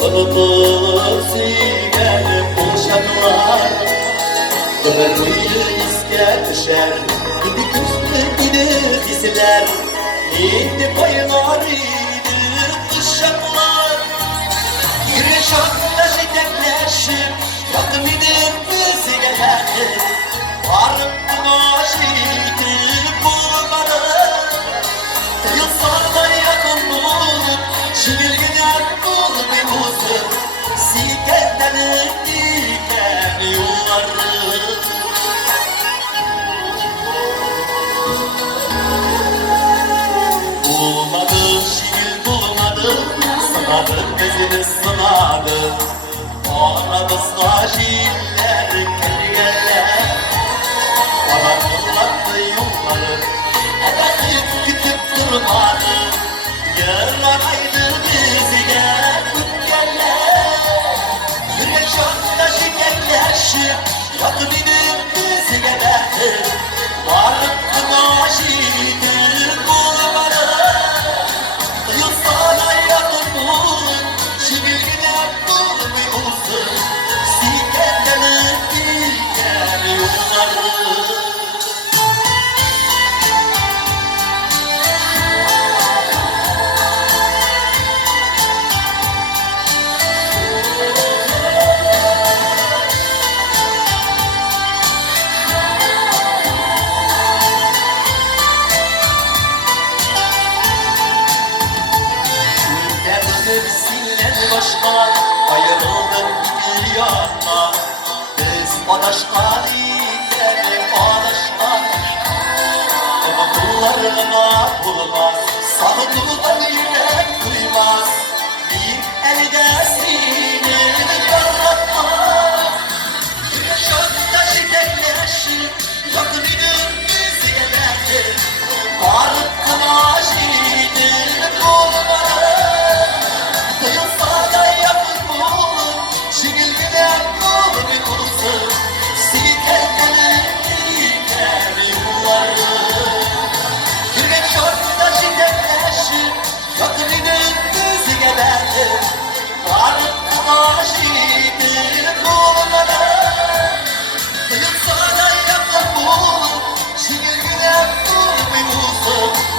Unutulup silgenip uşaklar Ömer boyu iske düşer Gidi küstü gidi hisler Indi paylar idir uşaklar Yürü şakla şidetleşip Yakın idip bizi gelerdi Varıp buna şidip bulmadım Yılsarda yakın bulup Şimilgiden bul bir huzur Sikenlerin diken yolları Bulmadım, şiir bulmadım Sınadım gözünü sınadım Aramızda şiirler geriyeler Bana fırlattı yolları Hedef kütüp durmadı Yaraydı bizi gel gel Güneş orada şekerleşip Yakın inip bizi gelir Varıp kına şiidir bulmadı Yıl sana yakın bul Şimilgine bulmuyorsun Sikenlerin diken yolları Başka ayrıldım bir yana Biz adaşka değiller adaşka Ama kullarına bulmaz Sağdığından yürek duymaz Bir elde sinir yaratma Güneş orada şiddetleşir Yakın inip bizi gelerdir Varıp kına şiidir bulmalı Yılsada yakın bulun, şiirgiden bulun bir kurusun Sikenlerin diken yolları Güneş orada şiddetleşir, yakın inip bizi gebertir Varıp kına şiidir bulmalı Yılsada yakın bulun, şiirgiden bulun bir kurusun